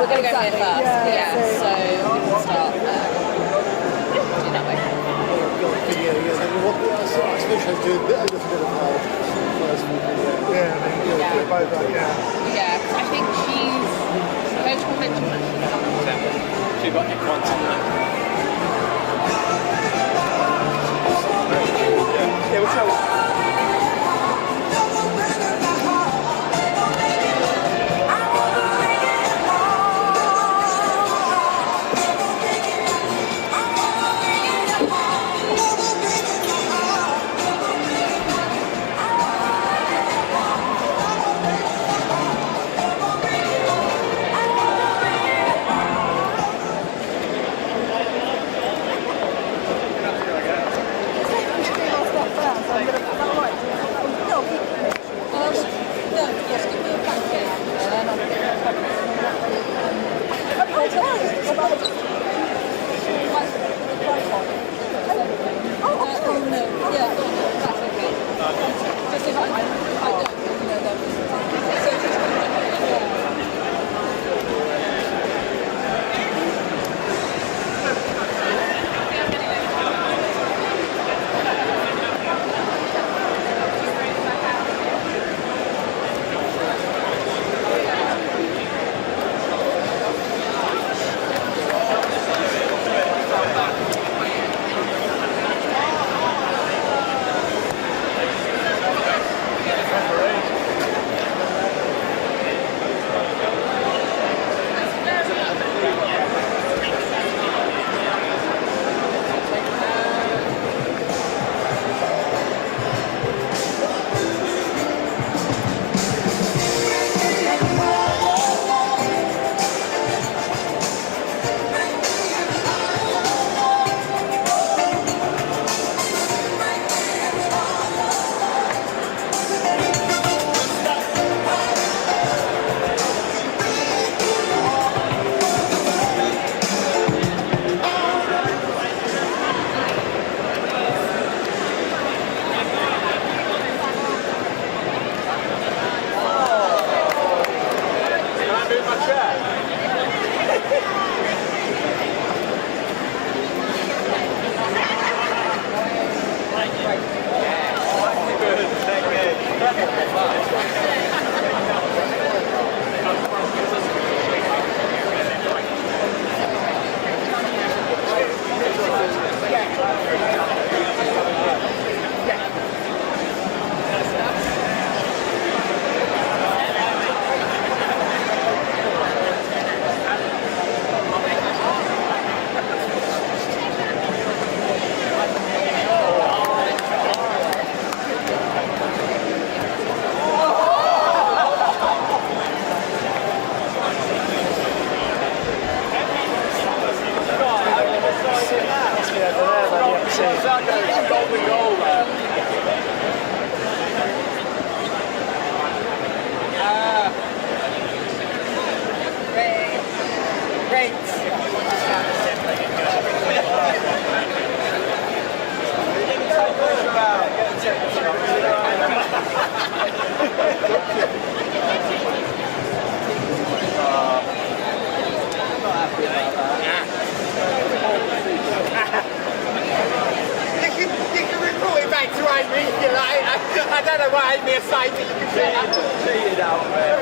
we're going to go here first. Yeah, so we can start do that way. I suppose I do a little bit of help first. Yeah, because I think she's. Coach will mention that. She got Nick once on that. Yeah, we'll tell. I don't know why me aside that you can see it out there.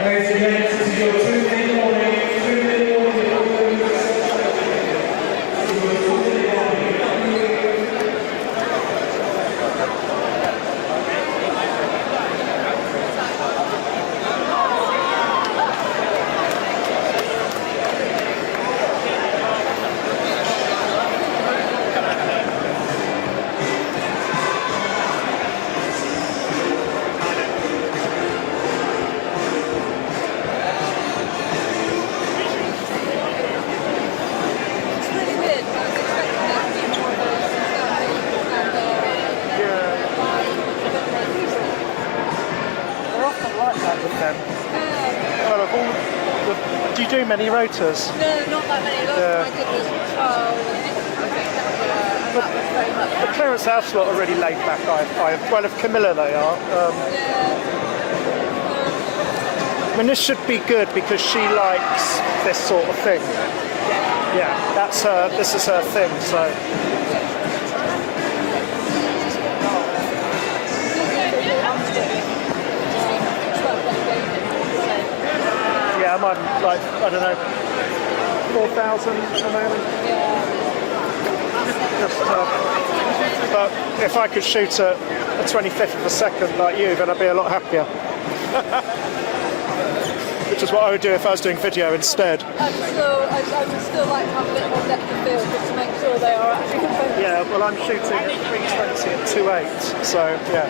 Ladies and gents, this is your 2-minute warning. 2-minute warning. It's really weird. I was expecting there to be more of a They're often like that with them. Well, of all do you do many rotors? No, not that many. Last Yeah. time I did was 12, I think, and that was very much. The clearance house lot are really laid back. Well, if Camilla they are. I mean, this should be good because she likes this sort of thing. Yeah, that's her. This is her thing. So. Yeah, I'm on like I don't know, 4,000 at the moment. Just, but if I could shoot at a 25th of a second like you, then I'd be a lot happier. Which is what I would do if I was doing video instead. I would still like to have a bit more depth of field just to make sure they are actually focused. Yeah, well I'm shooting at 320 and 2.8, so yeah.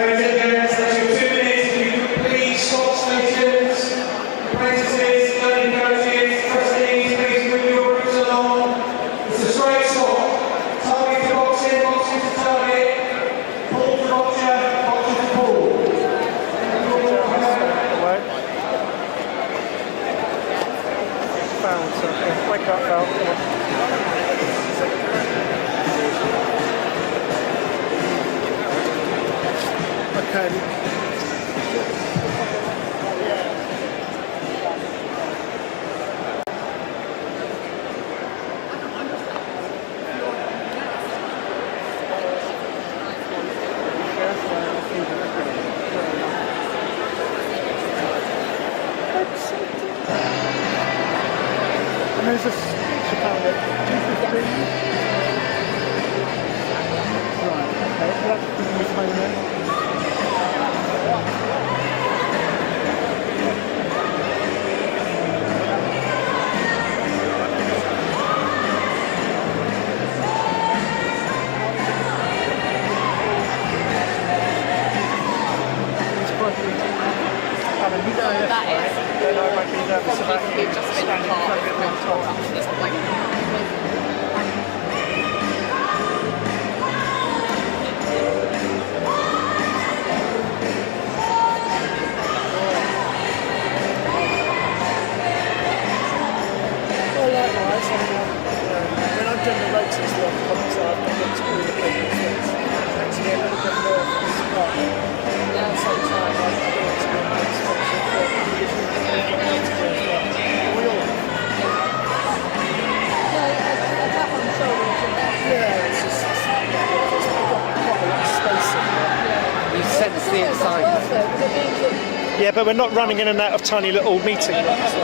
Ladies and gents, that's your 2 minutes. If you could please stop stations, apprentices, learning coaches, trustees, please move your groups along. It's a straight swap. Target to boxing, boxing to target, pull to boxer, boxer to pull. Away. Foul, so wake up, Val. Come on. Okay. And there's a speech about it. 215. Right, okay. That's the new payment. That is. Then I might be nervous about Probably just been standing part in front of of the top. up to this point. Well, likewise, when I'm doing the rotors, the comments I've got to all the papers, it makes me a little bit nervous. But at the same time, I want to be a nice function for we all A tap on the shoulders and that. yeah, it's just I've got quite a lot of space in there. You sense the excitement. Yeah, but we're not running in and out of tiny little meeting rooms.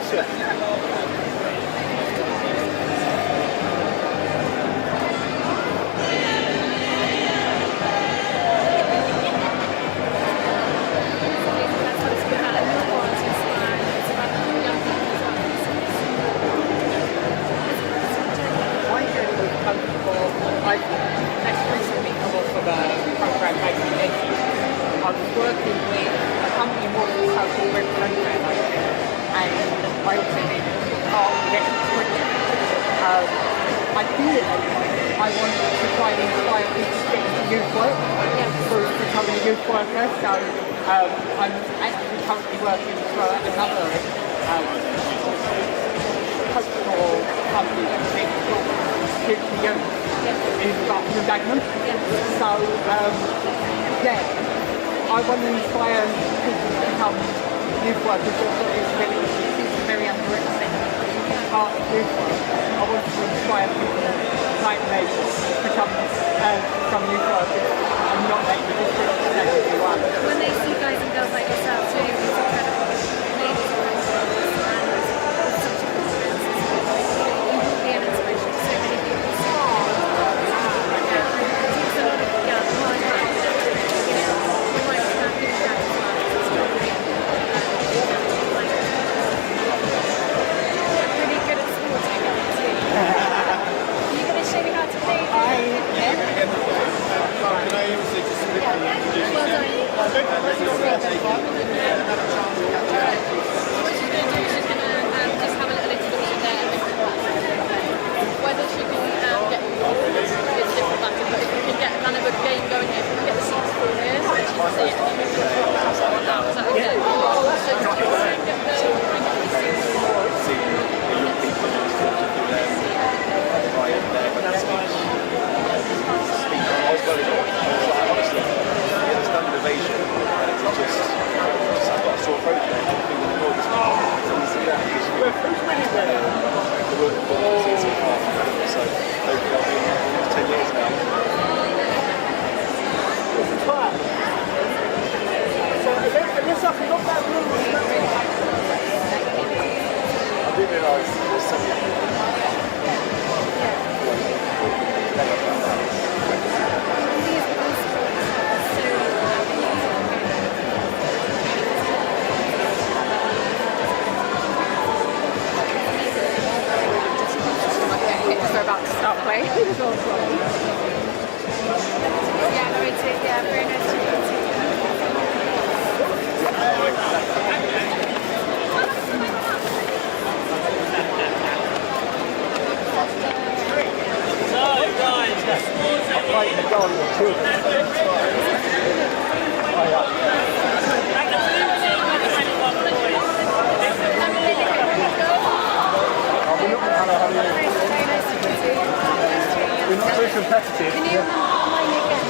Congratulations. My journey was comfortable. I've just recently come off of a program making I was working with a company more than so-called representative, and I also did art electric. Ideally, I wanted to try and inspire people to get into youth work through becoming a youth worker. So I'm actually currently working for another cultural company that's been called Future Youth in Barton and Dagenham. So yeah, I want to inspire people to become youth workers. It's very underrepresented part of youth work. I want to inspire people like me to become youth workers and not make the difference that everyone. When they see guys and girls like yourself doing these incredible ladies programs and such a confidence, you will be an inspiration to so many people. It takes a lot of hard work. You might have been that as well. It's not really I'm pretty good at sports, I guarantee. Are you going to show me how to play? I am. Well done. What she's going to do is she's going to just have a little introduction there and different buttons. Whether she can get it's different buttons, but if we can get kind of a game going here, if we can get the seats full here, so she can see it and you can now. Is that okay? So just try and get the seats full. I didn't realise there was something. We're about to start playing. Yeah, very nice to meet you. Very nice to meet you. We're not so competitive. Can you remind me again?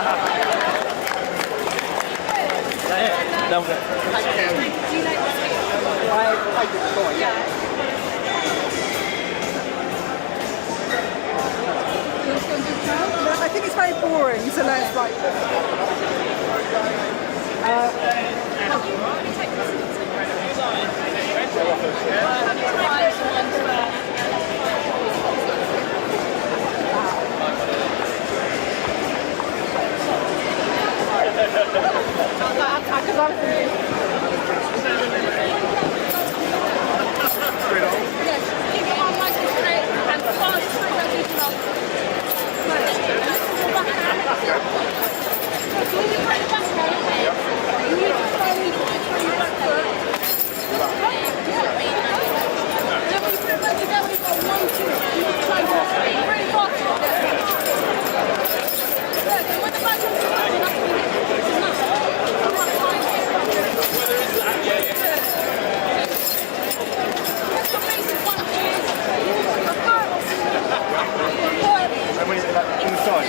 All Love it. Thank you. Do you like the skill? I played it before, yeah. I think it's very boring, so let's like. Have you taken lessons? Have you tried someone to yes, keep your arm nice and straight and fast through that you can. So when you play the back row, you need to throw me through your back foot. Then when you put it back together, you've got 1, 2. You need to try and really fast. Yeah, so when the back comes around, you're not going to hit it. And when you like inside.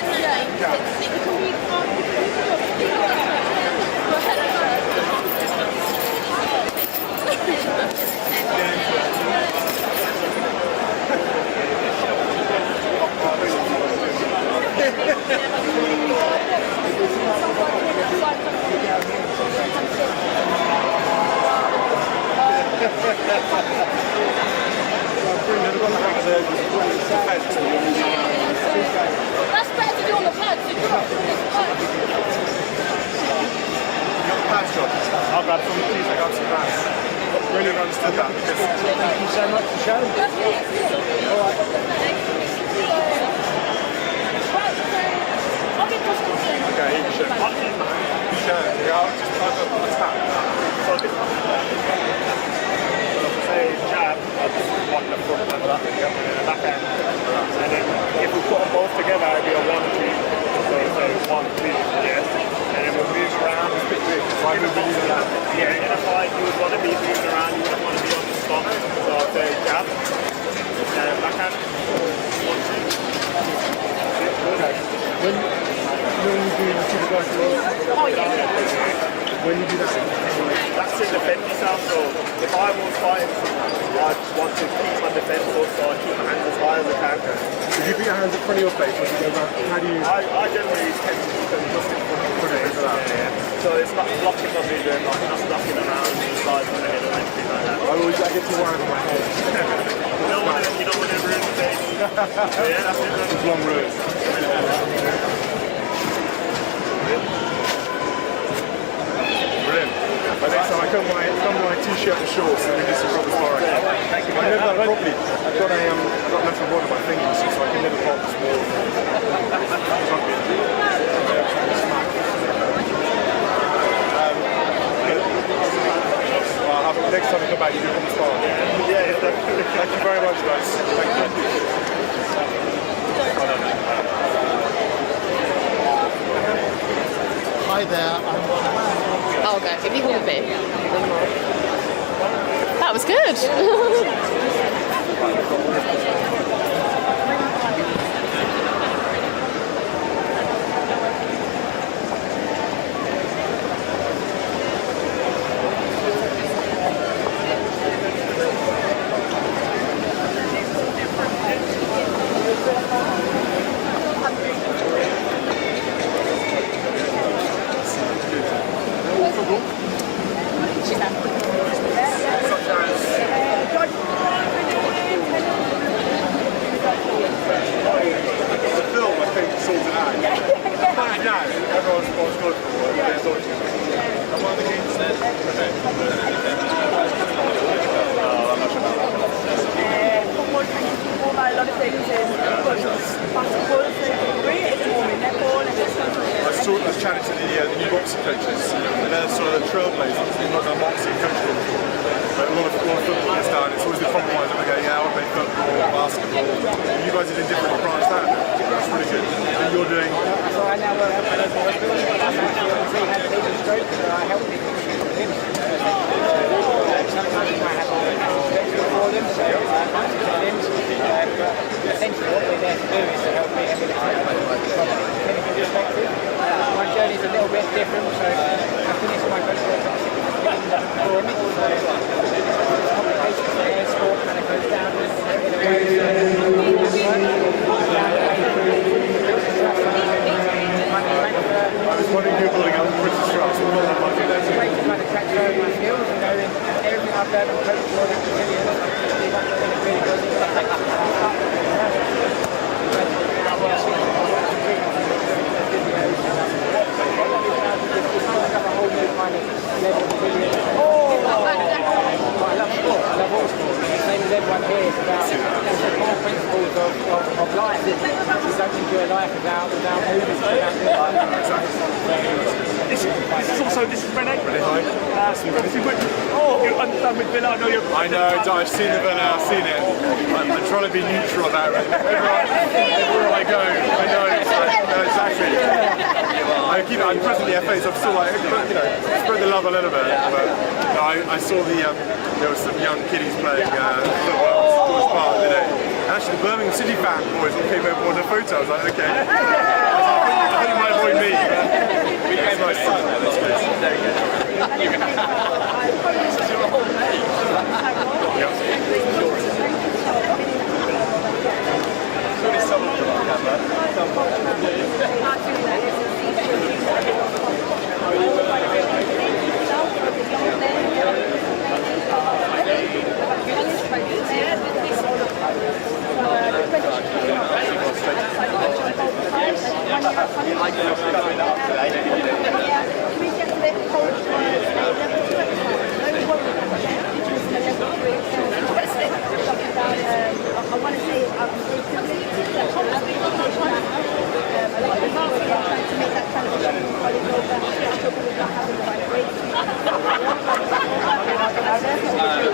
That's better to do on the pads. You drop. Pads, John. I'll grab some cheese, I got some pads. Really understood that. Thank you so much for showing. Okay, you can show. You show. Yeah, I'll just tap. Say jab, I'll just one in the front and that, and the back end. And then if we put them both together, it'll be a 1-2. So 1-2, yes. And then we'll move around. Yeah, in a fight, you would want to be moving around, you wouldn't want to be on the spot. So I'll say jab, backhand, 1-2. When you do Oh, yeah. when you do that, That's to defend yourself, so if I was fighting someone, I want to keep my defense up, so I keep my hands as high as I can. if you put your hands in front of your face, when you go back, how do you? I generally tend to keep them just in front of it, so it's not blocking my vision, like not knocking around the sides of the head or anything like that. I get too worried in my head. You don't want to ruin the face. Yeah, that's it. It's long road. Brilliant. But next time I come my t-shirt and shorts and we do some proper sparring. Thank you. I've never done it properly. I've got nothing wrong with my fingers, so I can never pop this wall. Next time you come back, you do proper sparring. Yeah, definitely. Thank you very much, guys. Thank you. Hi there, Oh, okay. If you hold a bit. That was good. The film, I think, sorts it out. Right now, everyone's good for it. Yeah, it's always good. I'm one of the games then. Football can do a lot of things in basketball, netball, I was chatting to the new boxing coaches, and they're sort of the trailblazers. They've not done boxing coaching before. But a lot of football gets done. It's always the compromise of going, yeah, I want to play football, basketball. And you guys are doing different branch that. That's really good. And you're doing. So I now work at a local hospital. I'm actually obviously had a legal stroke, so I help people with him. Sometimes I have a special for them, so I might tell them. But essentially what we're there to do is to help me everything from a clinical perspective. My journey is a little bit different, so I finished my postgraduate I was wondering if you were building up British trucks. What that might be there too. Everything I've learned on coach board and everyone here is about the core principles of life. You don't enjoy life without moving. This is Renee. Renee, hi. Oh, you understand with Villa? I know, I've seen the Villa, I've seen it. I'm trying to be neutral about it. Everywhere I go, I know, exactly. I'm presently FA, so I'm still like, spread the love a little bit. But no, I saw there were some young kiddies playing football at Sports Park today. Actually, the Birmingham City fan boys all came over and wanted a photo. I was like, okay. I think you might avoid me, but it's nice.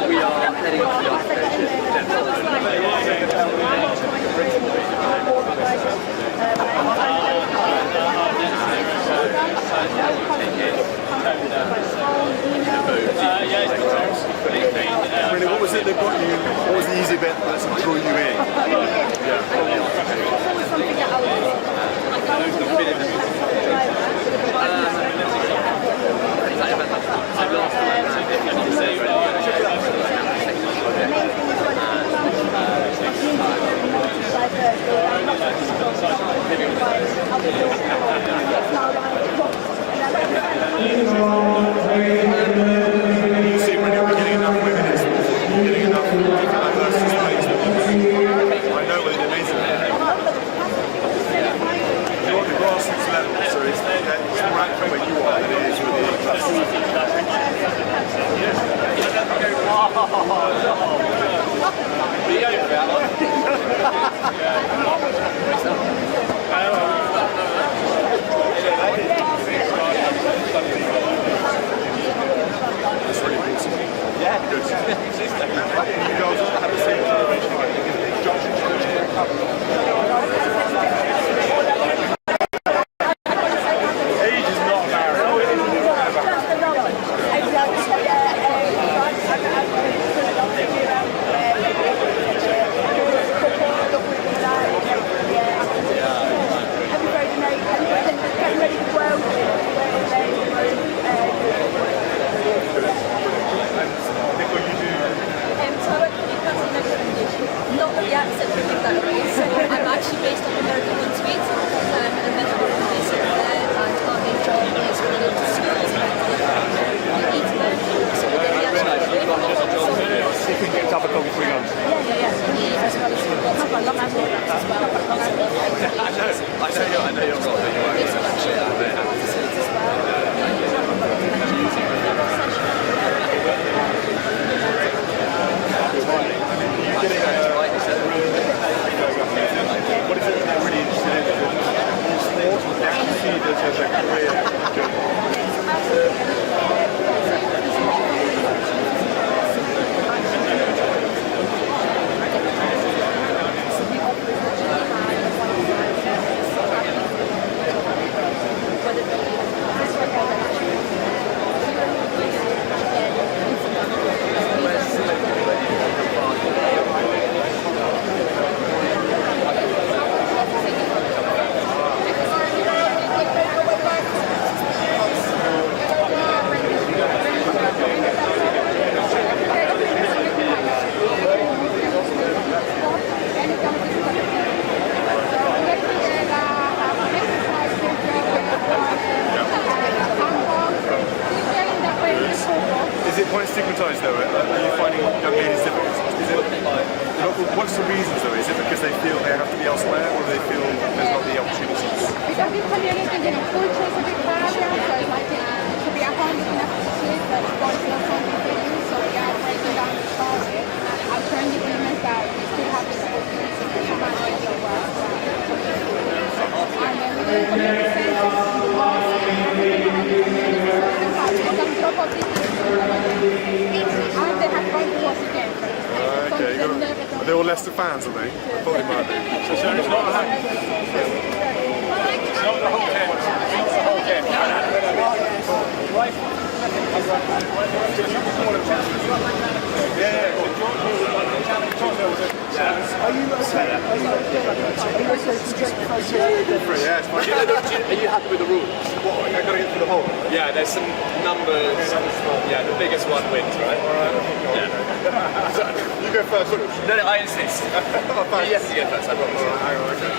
We are heading off to the Really, what was it that got you? What was the easy bit that drew you in? acclimatise though? Are you finding young ladies difficult? Is it, what's the reasons though? Is it because they feel they have to be elsewhere, or do they feel there's not the opportunities? Because these communities, you know, culture is a big barrier, so it's like to be at home looking after the kids, but sport is not something for you, so we are breaking down the barrier. I'm trying to implement that we still have this opportunity to come out and do work. And then we do community centers, the walls, some drop of these and they have gone to us again. Okay, are they all Leicester fans, are they? I thought they might be. So it's not the whole game. It's not the whole game. Are you happy with the rules? What, I gotta get through the hole? Yeah, there's some numbers. Yeah, the biggest one wins, right? Yeah. You go first. No, I insist. You have to go first, I promise. Hang on, okay.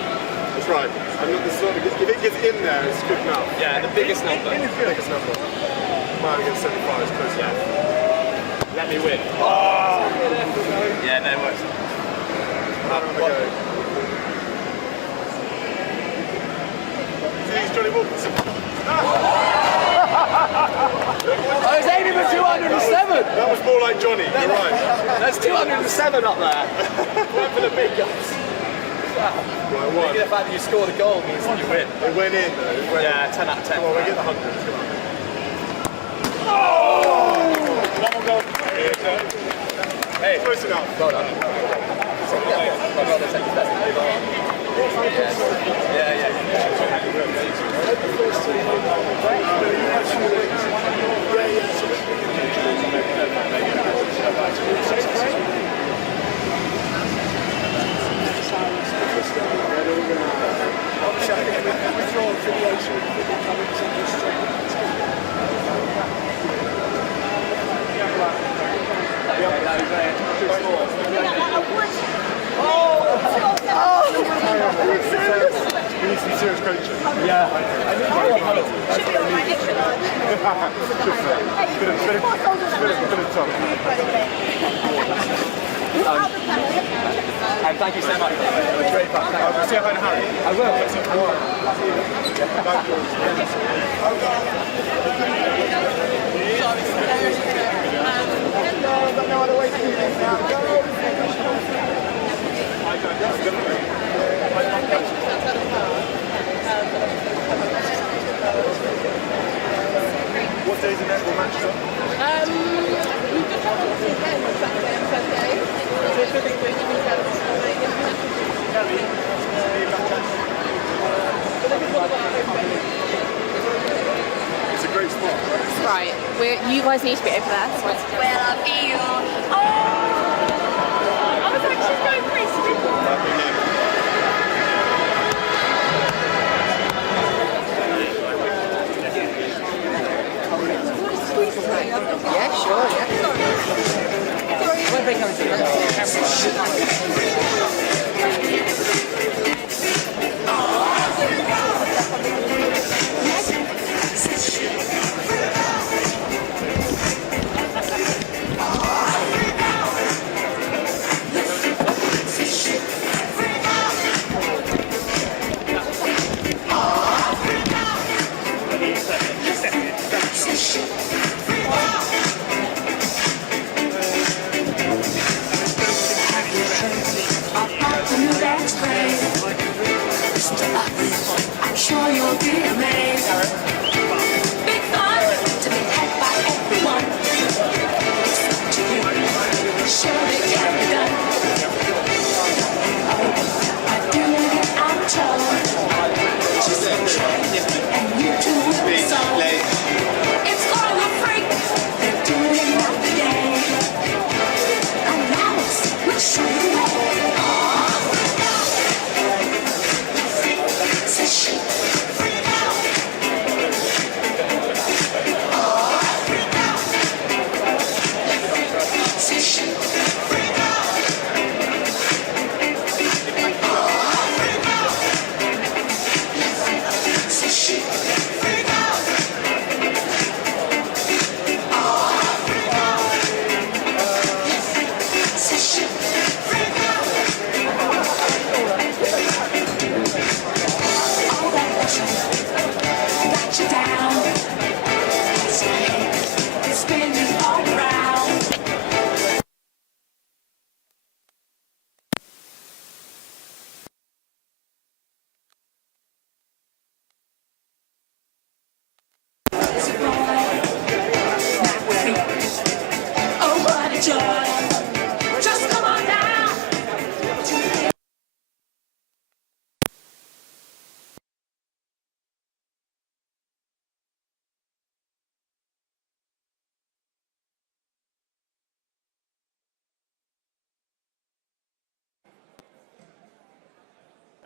That's right. If it gets in there, it's good enough. Yeah, the biggest number. Biggest number. Mine against 75 is close enough. Let me win. Oh! Yeah, no worries. How do I go? See, Johnny Wilkinson. I was aiming for 207. That was more like Johnny, you're right. There's 207 up there. Went for the big guns. Right, one. The fact that you scored a goal means that you win. It went in though. Yeah, 10 out of 10. Come on, we get the 100. Come on. Hey, close enough. Well done. My brother said that's the move on. We need some serious coaching. Yeah. Bit of time. And thank you so much. It was great fun. Say hi to Harry. I will. I've got no other way to do this now. What days are netball matches on? We just have a weekend on Saturday and Sunday. We're filling with weekends. It's a great spot. Right, you guys need to be over there. So Where are you? Oh! I was like, she's going crazy. yeah, sure, yeah. Where they coming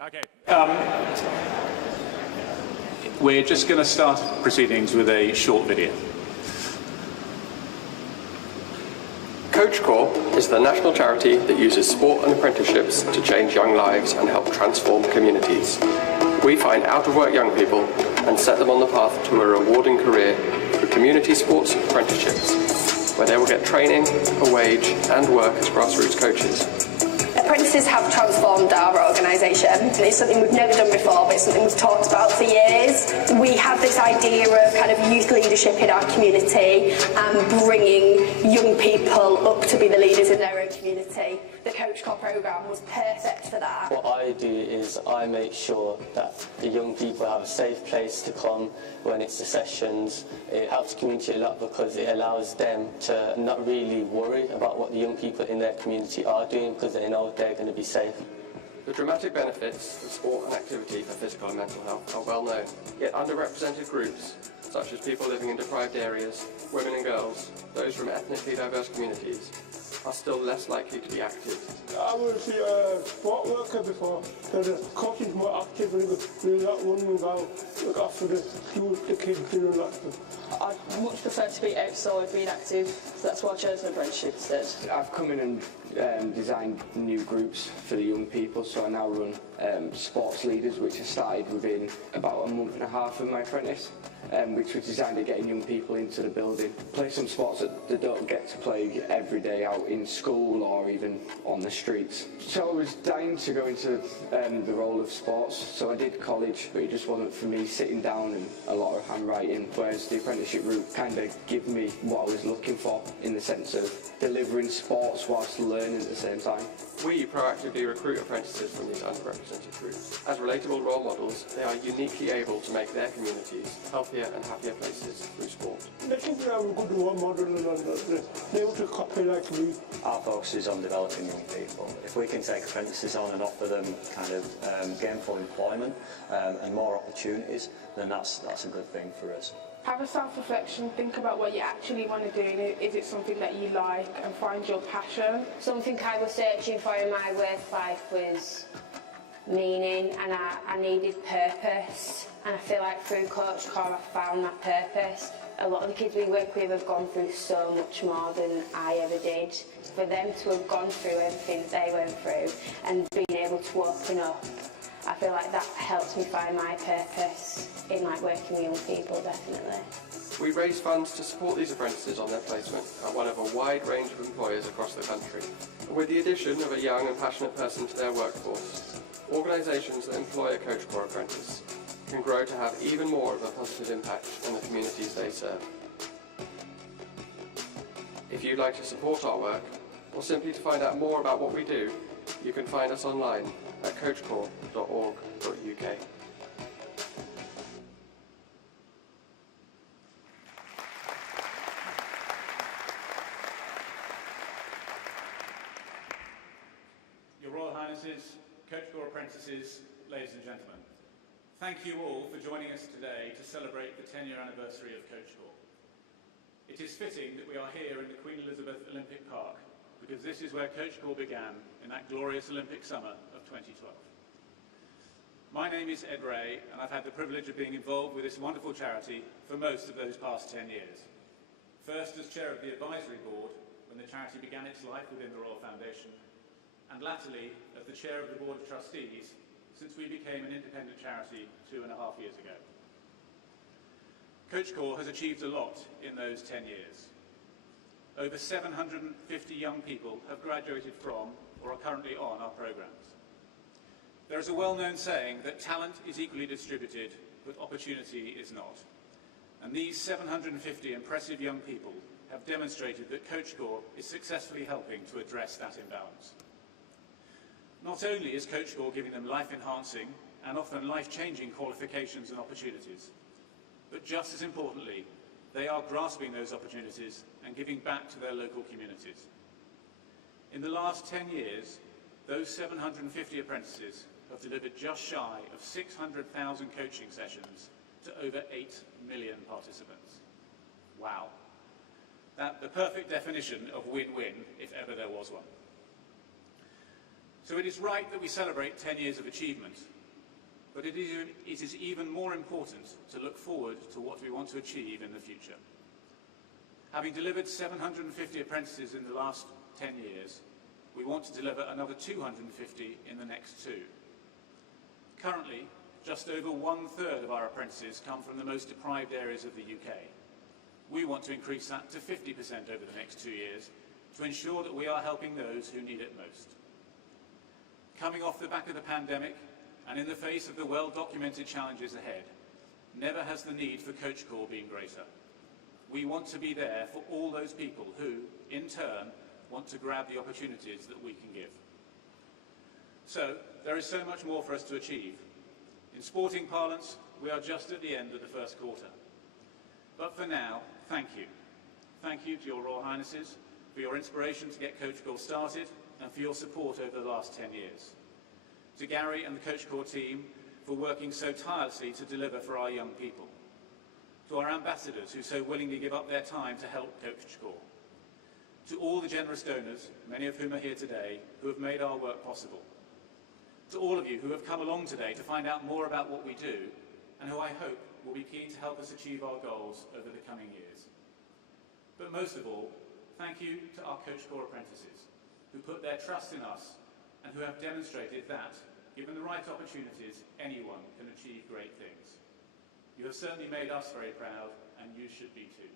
Okay. We're just going to start proceedings with a short video. Coach Corps is the national charity that uses sport and apprenticeships to change young lives and help transform communities. We find out-of-work young people and set them on the path to a rewarding career through community sports apprenticeships, where they will get training, a wage and work as grassroots coaches. Apprentices have transformed our organisation. It's something we've never done before, but it's something we've talked about for years. We have this idea of kind of youth leadership in our community and bringing young people up to be the leaders in their own community. The Coach Corps programme was perfect for that. What I do is I make sure that the young people have a safe place to come when it's the sessions. It helps the community a lot because it allows them to not really worry about what the young people in their community are doing because they know they're going to be safe. The dramatic benefits of sport and activity for physical and mental health are well known, yet underrepresented groups, such as people living in deprived areas, women and girls, those from ethnically diverse communities, are still less likely to be active. I was a sport worker before, so the coach is more active and we're not running about, look after the schools, the kids and all that stuff. I much prefer to be outside, being active, so that's why I chose an apprenticeship instead. I've come in and designed new groups for the young people, so I now run sports leaders, which I started within about a month and a half of my apprentice, which was designed at getting young people into the building, play some sports that they don't get to play every day out in school or even on the streets. So I was dying to go into the role of sports, so I did college, but it just wasn't for me, sitting down and a lot of handwriting, whereas the apprenticeship route kind of gave me what I was looking for in the sense of delivering sports whilst learning at the same time. We proactively recruit apprentices from these underrepresented groups. As relatable role models, they are uniquely able to make their communities healthier and happier places through sport. They think they have a good role model and they're able to copy like me. Our focus is on developing young people. If we can take apprentices on and offer them kind of gainful employment and more opportunities, then that's a good thing for us. Have a self-reflection, think about what you actually want to do. Is it something that you like, and find your passion? Something I was searching for in my work life was meaning, and I needed purpose. And I feel like through Coach Corps I found that purpose. A lot of the kids we work with have gone through so much more than I ever did. For them to have gone through everything that they went through and being able to open up, I feel like that helps me find my purpose in like working with young people, definitely. We raise funds to support these apprentices on their placement at one of a wide range of employers across the country. And with the addition of a young and passionate person to their workforce, organisations that employ a Coach Corps apprentice can grow to have even more of a positive impact on the communities they serve. If you'd like to support our work, or simply to find out more about what we do, you can find us online at coachcorps.org.uk. Your Royal Highnesses, Coach Corps apprentices, ladies and gentlemen, thank you all for joining us today to celebrate the 10-year anniversary of Coach Corps. It is fitting that we are here in the Queen Elizabeth Olympic Park, because this is where Coach Corps began in that glorious Olympic summer of 2012. My name is Ed Ray, and I've had the privilege of being involved with this wonderful charity for most of those past 10 years. First as chair of the advisory board, when the charity began its life within the Royal Foundation, and latterly as the chair of the board of trustees since we became an independent charity 2.5 years ago. Coach Corps has achieved a lot in those 10 years. Over 750 young people have graduated from or are currently on our programs. There is a well-known saying that talent is equally distributed, but opportunity is not. And these 750 impressive young people have demonstrated that Coach Corps is successfully helping to address that imbalance. Not only is Coach Corps giving them life-enhancing and often life-changing qualifications and opportunities, but just as importantly, they are grasping those opportunities and giving back to their local communities. In the last 10 years, those 750 apprentices have delivered just shy of 600,000 coaching sessions to over 8 million participants. Wow. That's the perfect definition of win-win, if ever there was one. So it is right that we celebrate 10 years of achievement, but it is even more important to look forward to what we want to achieve in the future. Having delivered 750 apprentices in the last 10 years, we want to deliver another 250 in the next 2. Currently, just over 1/3 of our apprentices come from the most deprived areas of the UK. We want to increase that to 50% over the next 2 years to ensure that we are helping those who need it most. Coming off the back of the pandemic and in the face of the well-documented challenges ahead, never has the need for Coach Corps been greater. We want to be there for all those people who, in turn, want to grab the opportunities that we can give. So, there is so much more for us to achieve. In sporting parlance, we are just at the end of the first quarter. But for now, thank you. Thank you to your Royal Highnesses for your inspiration to get Coach Corps started and for your support over the last 10 years. To Gary and the Coach Corps team for working so tirelessly to deliver for our young people. To our ambassadors who so willingly give up their time to help Coach Corps. To all the generous donors, many of whom are here today, who have made our work possible. To all of you who have come along today to find out more about what we do and who I hope will be keen to help us achieve our goals over the coming years. But most of all, thank you to our Coach Corps apprentices who put their trust in us and who have demonstrated that, given the right opportunities, anyone can achieve great things. You have certainly made us very proud, and you should be too.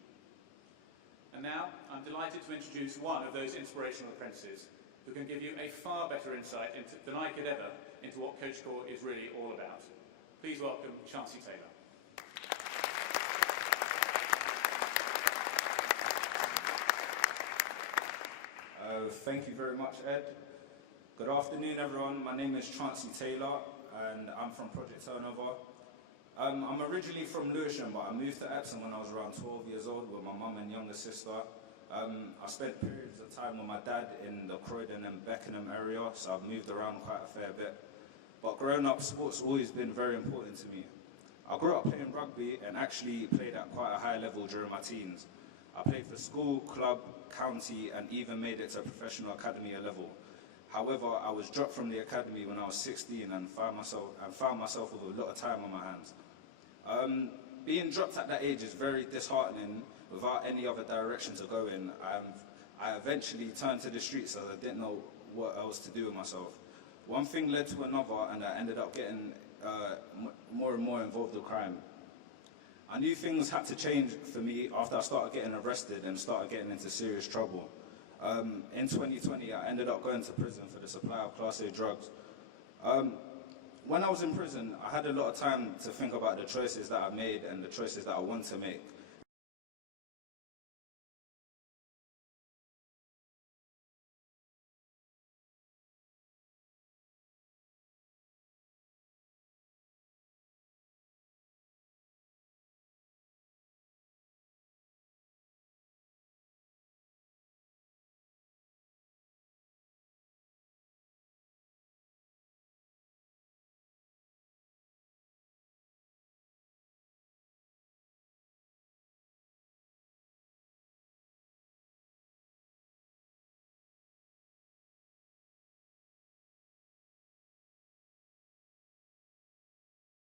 And now, I'm delighted to introduce one of those inspirational apprentices who can give you a far better insight than I could ever into what Coach Corps is really all about. Please welcome Chauncey Taylor. Thank you very much, Ed. Good afternoon, everyone. My name is Chauncey Taylor, and I'm from Project Turnover. I'm originally from Lewisham, but I moved to Epsom when I was around 12 years old with my mum and younger sister. I spent periods of time with my dad in the Croydon and Beckenham area, so I've moved around quite a fair bit. But growing up, sports has always been very important to me. I grew up playing rugby and actually played at quite a high level during my teens. I played for school, club, county, and even made it to a professional academy level. However, I was dropped from the academy when I was 16 and found myself with a lot of time on my hands. Being dropped at that age is very disheartening without any other direction to go in. I eventually turned to the streets as I didn't know what else to do with myself. One thing led to another, and I ended up getting more and more involved with crime. I knew things had to change for me after I started getting arrested and started getting into serious trouble. In 2020, I ended up going to prison for the supply of Class A drugs. When I was in prison, I had a lot of time to think about the choices that I made and the choices that I want to make.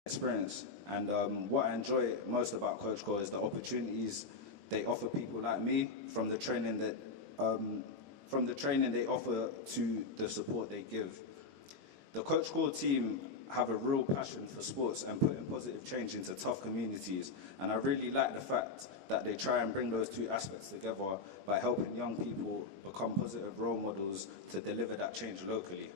Experience, and what I enjoy most about Coach Corps is the opportunities they offer people like me, from the training they offer to the support they give. The Coach Corps team have a real passion for sports and putting positive change into tough communities, and I really like the fact that they try and bring those two aspects together by helping young people become positive role models to deliver that change locally.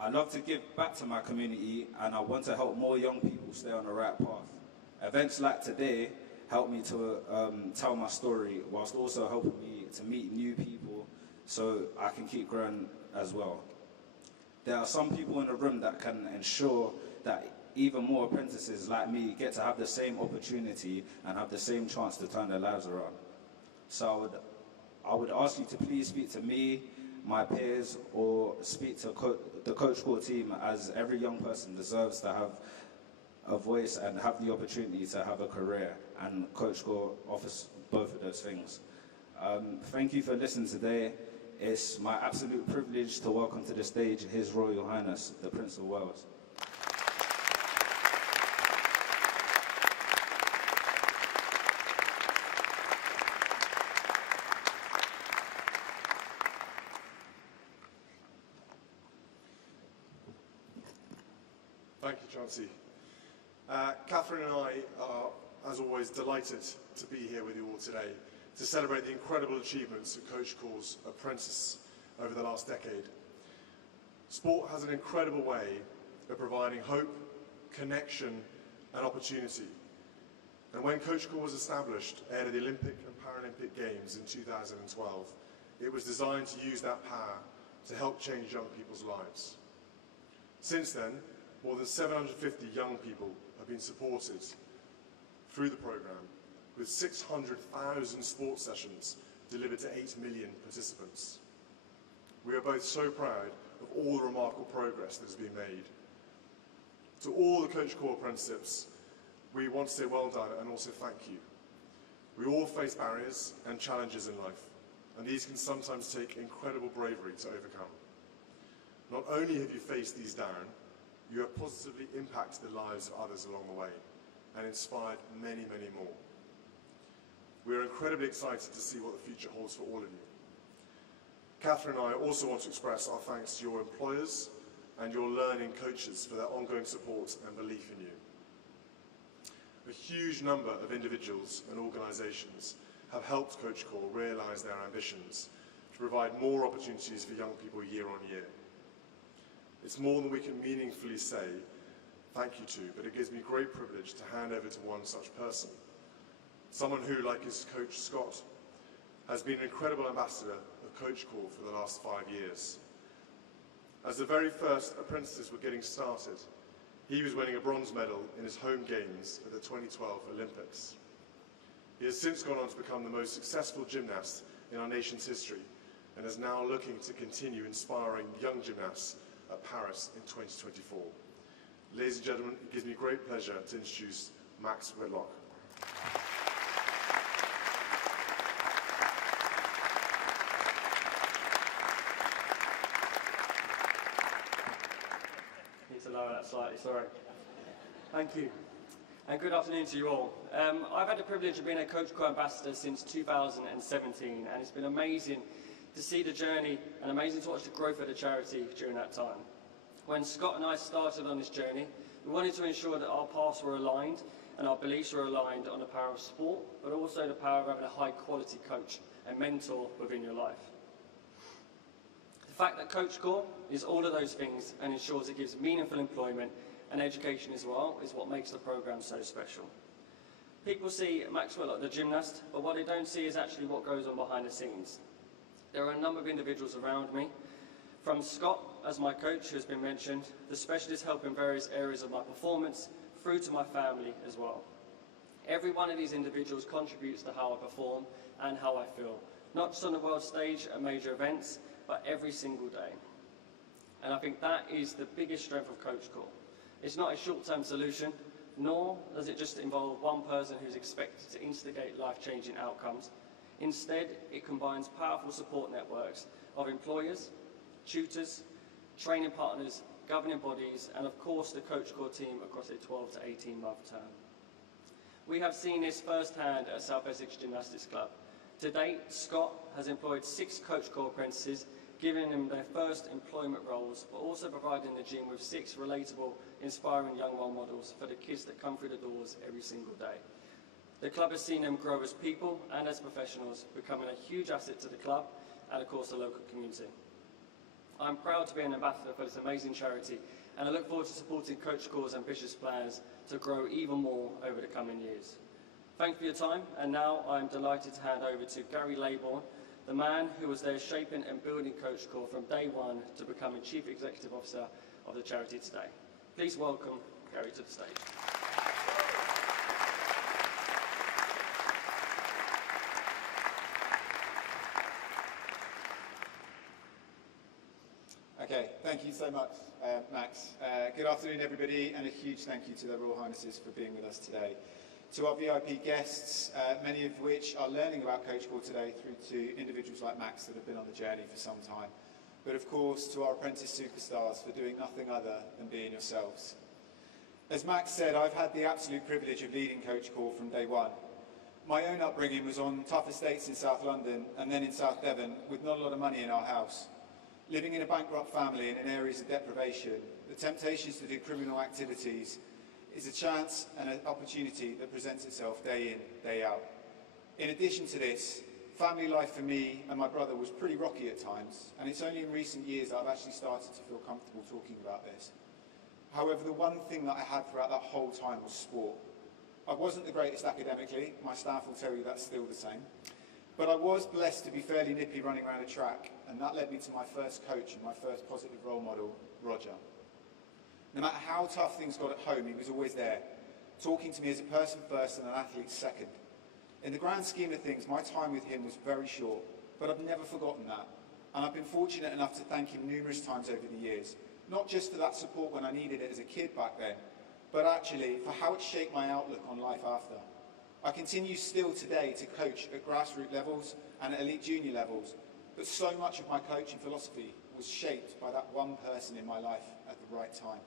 I love to give back to my community, and I want to help more young people stay on the right path. Events like today help me to tell my story, whilst also helping me to meet new people so I can keep growing as well. There are some people in the room that can ensure that even more apprentices like me get to have the same opportunity and have the same chance to turn their lives around. So I would ask you to please speak to me, my peers, or speak to the Coach Corps team, as every young person deserves to have a voice and have the opportunity to have a career, and Coach Corps offers both of those things. Thank you for listening today. It's my absolute privilege to welcome to the stage His Royal Highness, the Prince of Wales. Thank you, Chauncey. Catherine and I are, as always, delighted to be here with you all today to celebrate the incredible achievements of Coach Call's apprentice over the last decade. Sport has an incredible way of providing hope, connection, and opportunity. And when Coach Call was established ahead of the Olympic and Paralympic Games in 2012, it was designed to use that power to help change young people's lives. Since then, more than 750 young people have been supported through the programme, with 600,000 sports sessions delivered to 8 million participants. We are both so proud of all the remarkable progress that has been made. To all the Coach Call apprenticeships, we want to say well done and also thank you. We all face barriers and challenges in life, and these can sometimes take incredible bravery to overcome. Not only have you faced these down, you have positively impacted the lives of others along the way and inspired many, many more. We are incredibly excited to see what the future holds for all of you. Catherine and I also want to express our thanks to your employers and your learning coaches for their ongoing support and belief in you. A huge number of individuals and organisations have helped Coach Call realise their ambitions to provide more opportunities for young people year on year. It's more than we can meaningfully say thank you to, but it gives me great privilege to hand over to one such person. Someone who, like his coach Scott, has been an incredible ambassador of Coach Call for the last 5 years. As the very first apprentices were getting started, he was winning a bronze medal in his home games at the 2012 Olympics. He has since gone on to become the most successful gymnast in our nation's history and is now looking to continue inspiring young gymnasts at Paris in 2024. Ladies and gentlemen, it gives me great pleasure to introduce Max Whitlock. Need to lower that slightly, sorry. Thank you. And good afternoon to you all. I've had the privilege of being a Coach Call ambassador since 2017, and it's been amazing to see the journey and amazing to watch the growth of the charity during that time. When Scott and I started on this journey, we wanted to ensure that our paths were aligned and our beliefs were aligned on the power of sport, but also the power of having a high quality coach and mentor within your life. The fact that Coach Call is all of those things and ensures it gives meaningful employment and education as well is what makes the programme so special. People see Max Whitlock, the gymnast, but what they don't see is actually what goes on behind the scenes. There are a number of individuals around me, from Scott as my coach, who has been mentioned, the specialist help in various areas of my performance, through to my family as well. Every one of these individuals contributes to how I perform and how I feel, not just on the world stage at major events, but every single day. And I think that is the biggest strength of Coach Call. It's not a short-term solution, nor does it just involve one person who's expected to instigate life-changing outcomes. Instead, it combines powerful support networks of employers, tutors, training partners, governing bodies, and of course the Coach Call team across a 12 to 18-month term. We have seen this firsthand at South Essex Gymnastics Club. To date, Scott has employed 6 Coach Call apprentices, giving them their first employment roles, but also providing the gym with 6 relatable, inspiring young role models for the kids that come through the doors every single day. The club has seen them grow as people and as professionals, becoming a huge asset to the club and of course the local community. I'm proud to be an ambassador for this amazing charity, and I look forward to supporting Coach Call's ambitious plans to grow even more over the coming years. Thank you for your time, and now I'm delighted to hand over to Gary Laybourne, the man who was there shaping and building Coach Call from day one to becoming Chief Executive Officer of the charity today. Please welcome Gary to the stage. Okay, thank you so much, Max. Good afternoon, everybody, and a huge thank you to their Royal Highnesses for being with us today. To our VIP guests, many of which are learning about Coach Core today through to individuals like Max that have been on the journey for some time. But of course, to our apprentice superstars for doing nothing other than being yourselves. As Max said, I've had the absolute privilege of leading Coach Core from day one. My own upbringing was on tough estates in South London and then in South Devon with not a lot of money in our house. Living in a bankrupt family and in areas of deprivation, the temptations to do criminal activities is a chance and an opportunity that presents itself day in, day out. In addition to this, family life for me and my brother was pretty rocky at times, and it's only in recent years that I've actually started to feel comfortable talking about this. However, the one thing that I had throughout that whole time was sport. I wasn't the greatest academically, my staff will tell you that's still the same, but I was blessed to be fairly nippy running around a track, and that led me to my first coach and my first positive role model, Roger. No matter how tough things got at home, he was always there, talking to me as a person first and an athlete second. In the grand scheme of things, my time with him was very short, but I've never forgotten that, and I've been fortunate enough to thank him numerous times over the years, not just for that support when I needed it as a kid back then, but actually for how it shaped my outlook on life after. I continue still today to coach at grassroots levels and at elite junior levels, but so much of my coaching philosophy was shaped by that one person in my life at the right time.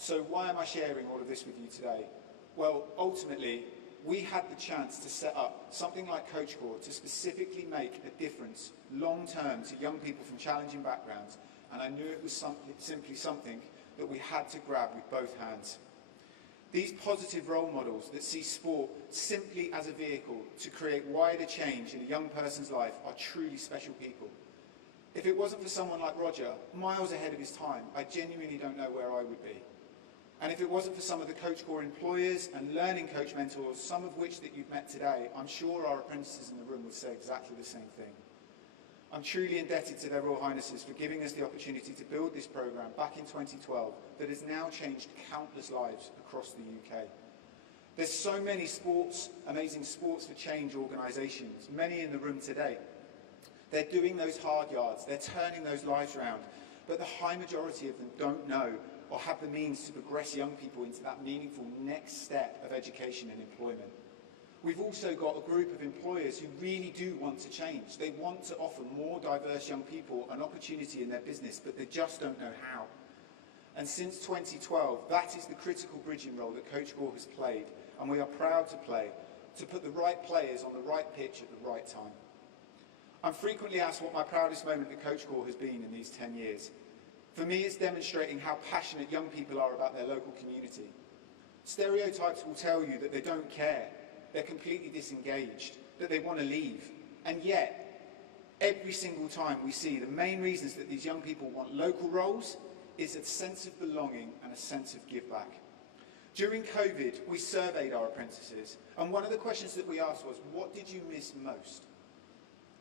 So why am I sharing all of this with you today? Well, ultimately, we had the chance to set up something like Coach Core to specifically make a difference long-term to young people from challenging backgrounds, and I knew it was simply something that we had to grab with both hands. These positive role models that see sport simply as a vehicle to create wider change in a young person's life are truly special people. If it wasn't for someone like Roger, miles ahead of his time, I genuinely don't know where I would be. And if it wasn't for some of the Coach Core employers and learning coach mentors, some of which that you've met today, I'm sure our apprentices in the room would say exactly the same thing. I'm truly indebted to their Royal Highnesses for giving us the opportunity to build this programme back in 2012 that has now changed countless lives across the UK. There's so many amazing sports for change organisations, many in the room today. They're doing those hard yards, they're turning those lives around, but the high majority of them don't know or have the means to progress young people into that meaningful next step of education and employment. We've also got a group of employers who really do want to change. They want to offer more diverse young people an opportunity in their business, but they just don't know how. And since 2012, that is the critical bridging role that Coach Core has played, and we are proud to play, to put the right players on the right pitch at the right time. I'm frequently asked what my proudest moment at Coach Core has been in these 10 years. For me, it's demonstrating how passionate young people are about their local community. Stereotypes will tell you that they don't care, they're completely disengaged, that they want to leave. And yet, every single time we see the main reasons that these young people want local roles is a sense of belonging and a sense of give back. During COVID, we surveyed our apprentices, and one of the questions that we asked was, what did you miss most?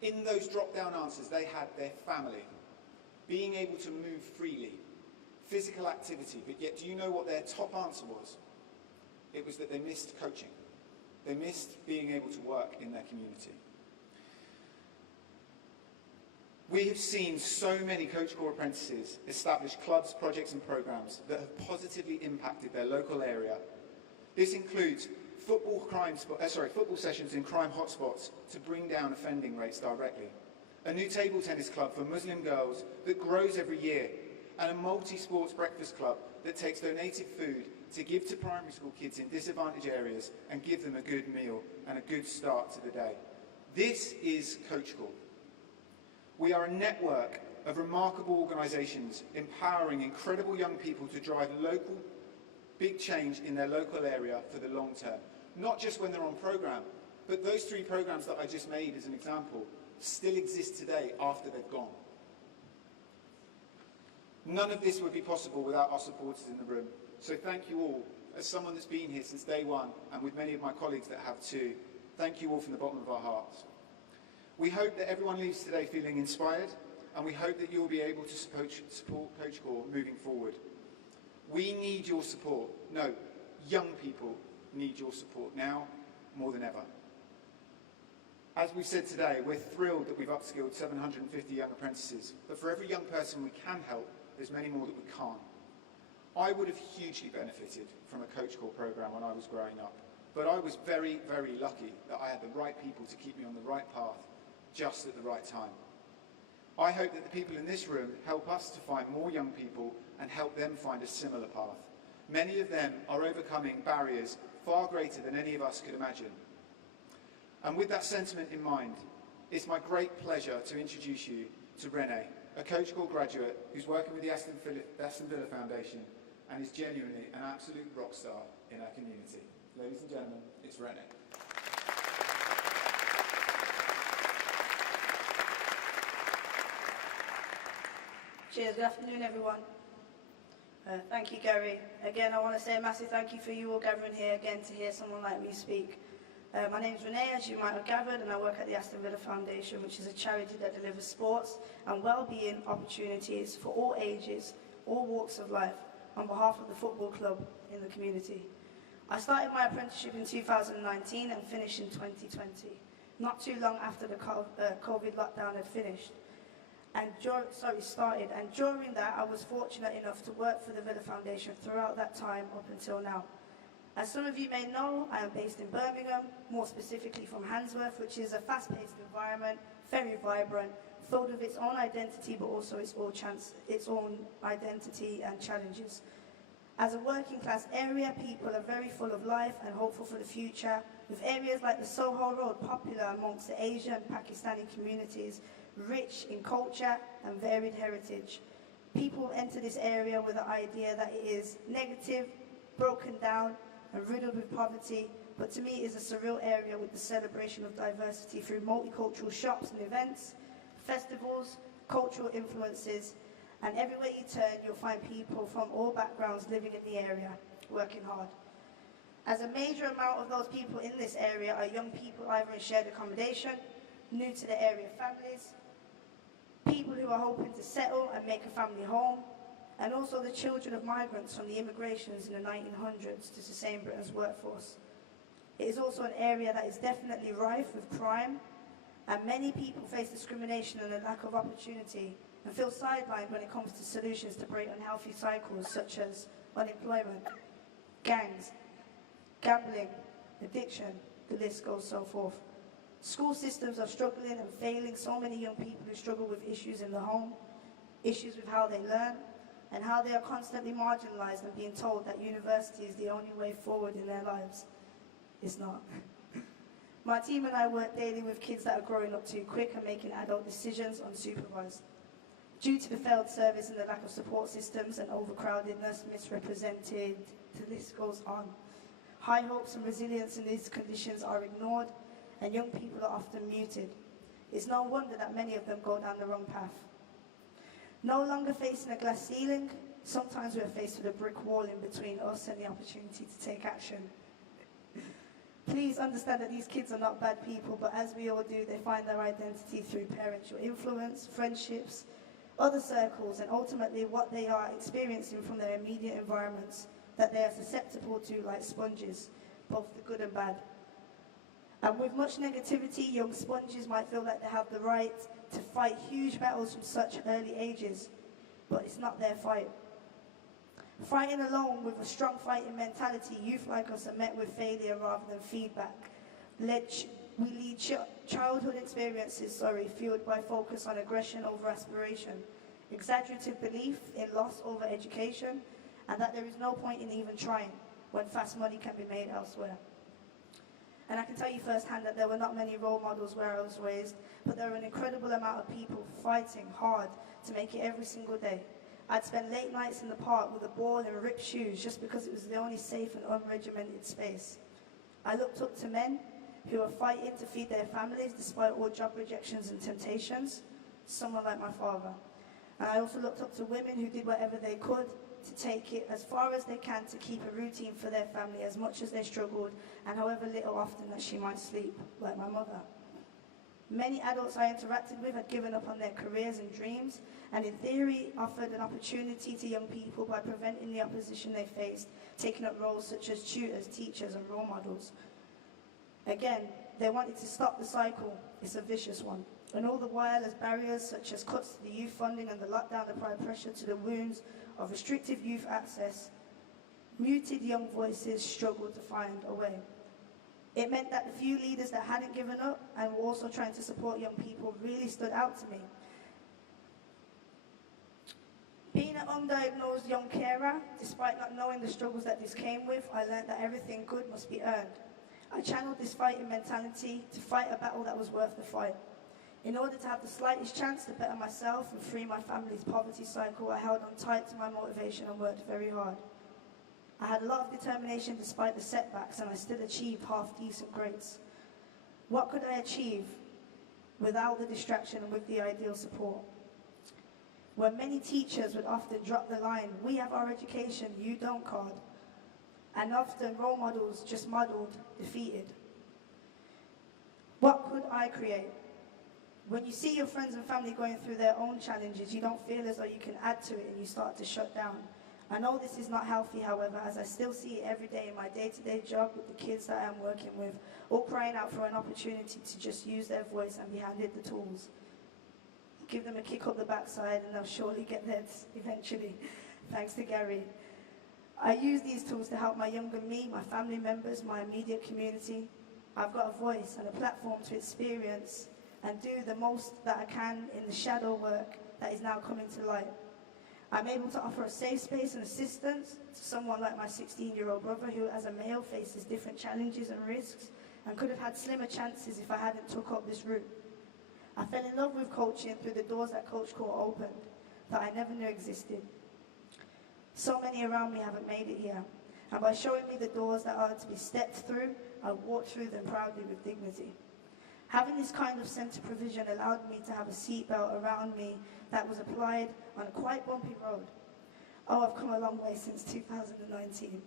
In those drop-down answers, they had their family, being able to move freely, physical activity, but yet do you know what their top answer was? It was that they missed coaching. They missed being able to work in their community. We have seen so many Coach Core apprentices establish clubs, projects and programmes that have positively impacted their local area. This includes football sessions in crime hotspots to bring down offending rates directly, a new table tennis club for Muslim girls that grows every year, and a multi-sports breakfast club that takes donated food to give to primary school kids in disadvantaged areas and give them a good meal and a good start to the day. This is Coach Core. We are a network of remarkable organisations empowering incredible young people to drive big change in their local area for the long term. Not just when they're on programme, but those 3 programmes that I just made as an example still exist today after they've gone. None of this would be possible without our supporters in the room. So thank you all. As someone that's been here since day one, and with many of my colleagues that have too, thank you all from the bottom of our hearts. We hope that everyone leaves today feeling inspired, and we hope that you'll be able to support Coach Core moving forward. We need your support. No, young people need your support now more than ever. As we've said today, we're thrilled that we've upskilled 750 young apprentices, but for every young person we can help, there's many more that we can't. I would have hugely benefited from a Coach Core programme when I was growing up. But I was very, very lucky that I had the right people to keep me on the right path just at the right time. I hope that the people in this room help us to find more young people and help them find a similar path. Many of them are overcoming barriers far greater than any of us could imagine. And with that sentiment in mind, it's my great pleasure to introduce you to Renee, a Coach Corps graduate who's working with the Aston Villa Foundation and is genuinely an absolute rock star in our community. Ladies and gentlemen, it's Renee. Cheers, good afternoon everyone. Thank you, Gary. Again, I want to say a massive thank you for you all gathering here again to hear someone like me speak. My name is Renee, as you might have gathered, and I work at the Aston Villa Foundation, which is a charity that delivers sports and well-being opportunities for all ages, all walks of life, on behalf of the football club in the community. I started my apprenticeship in 2019 and finished in 2020, not too long after the COVID lockdown had finished. And during that, I was fortunate enough to work for the Villa Foundation throughout that time up until now. As some of you may know, I am based in Birmingham, more specifically from Handsworth, which is a fast-paced environment, very vibrant, filled with its own identity, but also its own identity and challenges. As a working-class area, people are very full of life and hopeful for the future, with areas like the Soho Road popular amongst the Asian and Pakistani communities, rich in culture and varied heritage. People enter this area with the idea that it is negative, broken down, and riddled with poverty, but to me it is a surreal area with the celebration of diversity through multicultural shops and events, festivals, cultural influences, and everywhere you turn you'll find people from all backgrounds living in the area, working hard. As a major amount of those people in this area are young people either in shared accommodation, new to the area families, people who are hoping to settle and make a family home, and also the children of migrants from the immigrations in the 1900s to sustain Britain's workforce. It is also an area that is definitely rife with crime, and many people face discrimination and a lack of opportunity and feel sidelined when it comes to solutions to break unhealthy cycles such as unemployment, gangs, gambling, addiction, the list goes so forth. School systems are struggling and failing so many young people who struggle with issues in the home, issues with how they learn, and how they are constantly marginalised and being told that university is the only way forward in their lives. It's not. My team and I work daily with kids that are growing up too quick and making adult decisions unsupervised. Due to the failed service and the lack of support systems and overcrowdedness, misrepresented, the list goes on. High hopes and resilience in these conditions are ignored, and young people are often muted. It's no wonder that many of them go down the wrong path. No longer facing a glass ceiling, sometimes we are faced with a brick wall in between us and the opportunity to take action. Please understand that these kids are not bad people, but as we all do, they find their identity through parental influence, friendships, other circles, and ultimately what they are experiencing from their immediate environments that they are susceptible to like sponges, both the good and bad. And with much negativity, young sponges might feel like they have the right to fight huge battles from such early ages, but it's not their fight. Fighting alone with a strong fighting mentality, youth like us are met with failure rather than feedback. We lead childhood experiences, fueled by focus on aggression over aspiration, exaggerative belief in loss over education, and that there is no point in even trying when fast money can be made elsewhere. And I can tell you firsthand that there were not many role models where I was raised, but there were an incredible amount of people fighting hard to make it every single day. I'd spend late nights in the park with a ball and ripped shoes just because it was the only safe and unregimented space. I looked up to men who were fighting to feed their families despite all job rejections and temptations, someone like my father. And I also looked up to women who did whatever they could to take it as far as they can to keep a routine for their family as much as they struggled and however little often that she might sleep, like my mother. Many adults I interacted with had given up on their careers and dreams and in theory offered an opportunity to young people by preventing the opposition they faced, taking up roles such as tutors, teachers and role models. Again, they wanted to stop the cycle. It's a vicious one. And all the while as barriers such as cuts to the youth funding and the lockdown applied pressure to the wounds of restrictive youth access, muted young voices struggled to find a way. It meant that the few leaders that hadn't given up and were also trying to support young people really stood out to me. Being an undiagnosed young carer, despite not knowing the struggles that this came with, I learned that everything good must be earned. I channeled this fighting mentality to fight a battle that was worth the fight. In order to have the slightest chance to better myself and free my family's poverty cycle, I held on tight to my motivation and worked very hard. I had a lot of determination despite the setbacks, and I still achieved half-decent grades. What could I achieve without the distraction and with the ideal support? When many teachers would often drop the line, "We have our education, you don't," card, and often role models just modelled, defeated. What could I create? When you see your friends and family going through their own challenges, you don't feel as though you can add to it and you start to shut down. I know this is not healthy, however, as I still see it every day in my day-to-day job with the kids that I'm working with, all crying out for an opportunity to just use their voice and be handed the tools. Give them a kick up the backside and they'll surely get there eventually, thanks to Gary. I use these tools to help my younger me, my family members, my immediate community. I've got a voice and a platform to experience and do the most that I can in the shadow work that is now coming to light. I'm able to offer a safe space and assistance to someone like my 16-year-old brother who, as a male, faces different challenges and risks and could have had slimmer chances if I hadn't took up this route. I fell in love with coaching through the doors that Coach Core opened that I never knew existed. So many around me haven't made it here, and by showing me the doors that are to be stepped through, I walked through them proudly with dignity. Having this kind of centre provision allowed me to have a seatbelt around me that was applied on a quite bumpy road. Oh, I've come a long way since 2019.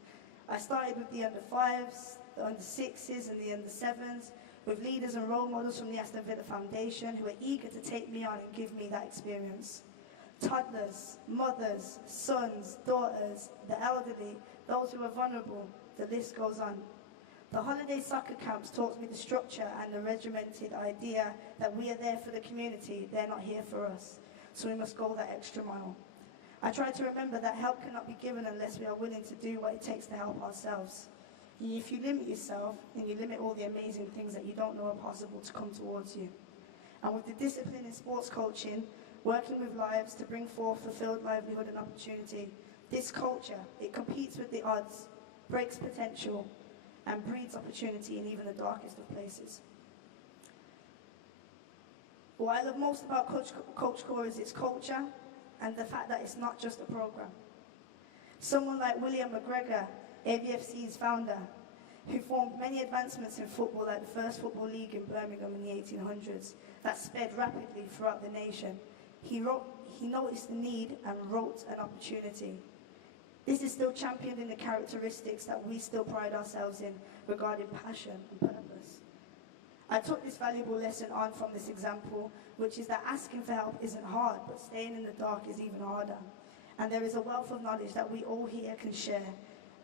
I started with the under-5s, the under-6s and the under-7s, with leaders and role models from the Aston Villa Foundation who were eager to take me on and give me that experience. Toddlers, mothers, sons, daughters, the elderly, those who are vulnerable, the list goes on. The holiday soccer camps taught me the structure and the regimented idea that we are there for the community, they're not here for us. So we must go that extra mile. I try to remember that help cannot be given unless we are willing to do what it takes to help ourselves. If you limit yourself, then you limit all the amazing things that you don't know are possible to come towards you. And with the discipline in sports coaching, working with lives to bring forth fulfilled livelihood and opportunity, this culture, it competes with the odds, breaks potential, and breeds opportunity in even the darkest of places. What I love most about Coach Core is its culture and the fact that it's not just a program. Someone like William McGregor, AVFC's founder, who formed many advancements in football like the first football league in Birmingham in the 1800s that sped rapidly throughout the nation. He noticed the need and wrote an opportunity. This is still championed in the characteristics that we still pride ourselves in regarding passion and purpose. I took this valuable lesson on from this example, which is that asking for help isn't hard, but staying in the dark is even harder. And there is a wealth of knowledge that we all here can share.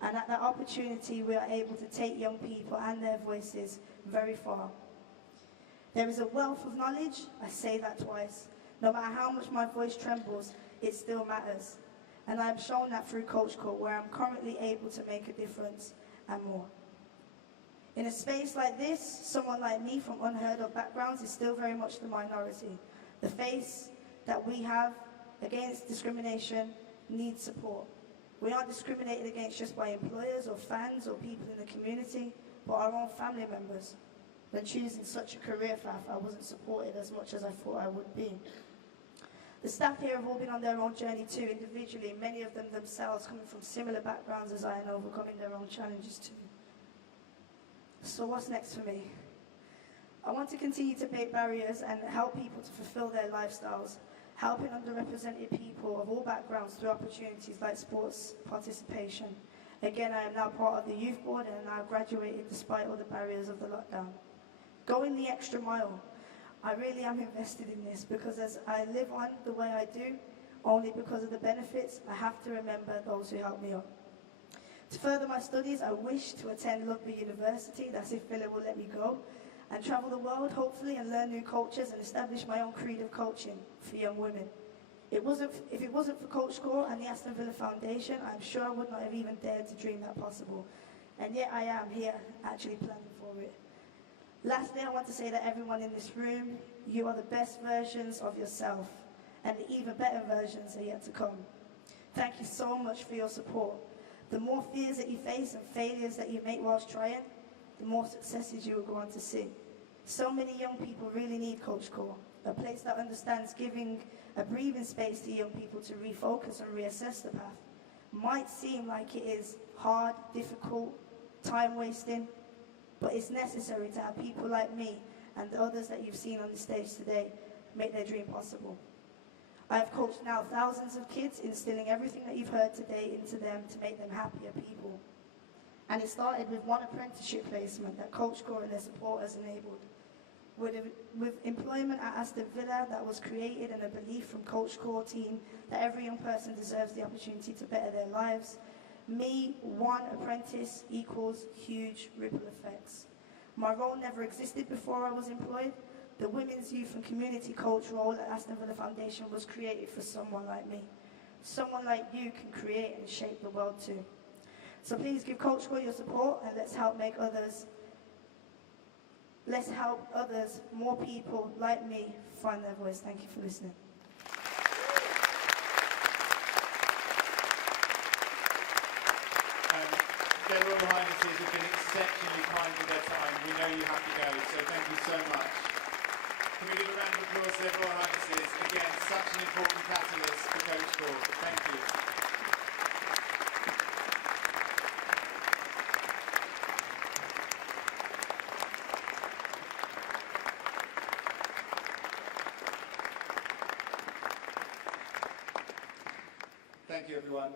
And at that opportunity, we are able to take young people and their voices very far. There is a wealth of knowledge, I say that twice. No matter how much my voice trembles, it still matters. And I have shown that through Coach Core, where I'm currently able to make a difference and more. In a space like this, someone like me from unheard of backgrounds is still very much the minority. The face that we have against discrimination needs support. We aren't discriminated against just by employers or fans or people in the community, but our own family members. When choosing such a career path, I wasn't supported as much as I thought I would be. The staff here have all been on their own journey too, individually, many of them themselves coming from similar backgrounds as I and overcoming their own challenges too. So what's next for me? I want to continue to break barriers and help people to fulfill their lifestyles, helping underrepresented people of all backgrounds through opportunities like sports participation. Again, I am now part of the youth board and now graduated despite all the barriers of the lockdown. Going the extra mile. I really am invested in this because as I live on the way I do, only because of the benefits, I have to remember those who helped me on. To further my studies, I wish to attend Loughborough University, that's if Villa will let me go, and travel the world, hopefully, and learn new cultures and establish my own creed of coaching for young women. If it wasn't for Coach Core and the Aston Villa Foundation, I'm sure I would not have even dared to dream that possible. And yet I am here actually planning for it. Lastly, I want to say that everyone in this room, you are the best versions of yourself, and the even better versions are yet to come. Thank you so much for your support. The more fears that you face and failures that you make whilst trying, the more successes you will go on to see. So many young people really need Coach Core, a place that understands giving a breathing space to young people to refocus and reassess the path. Might seem like it is hard, difficult, time-wasting, but it's necessary to have people like me and the others that you've seen on the stage today make their dream possible. I have coached now thousands of kids, instilling everything that you've heard today into them to make them happier people. And it started with one apprenticeship placement that Coach Core and their supporters enabled. With employment at Aston Villa that was created and a belief from Coach Core team that every young person deserves the opportunity to better their lives, me, one apprentice equals huge ripple effects. My role never existed before I was employed. The Women's Youth and Community Coach role at Aston Villa Foundation was created for someone like me. Someone like you can create and shape the world too. So please give Coach Core your support and let's help others, more people like me, find their voice. Thank you for listening. Their Royal Highnesses have been exceptionally kind with their time. We know you have to go, so thank you so much. Can we give a round of applause to their Royal Highnesses? Again, such an important catalyst for Coach Core. Thank you. Thank you, everyone.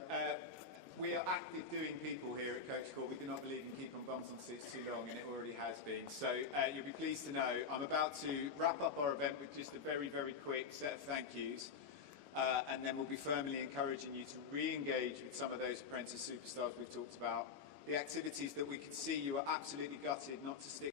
We are active doing people here at Coach Core. We do not believe in keeping bums on seats too long, and it already has been. So you'll be pleased to know I'm about to wrap up our event with just a very, very quick set of thank yous, and then we'll be firmly encouraging you to re-engage with some of those apprentice superstars we've talked about. The activities that we could see you are absolutely gutted not to stick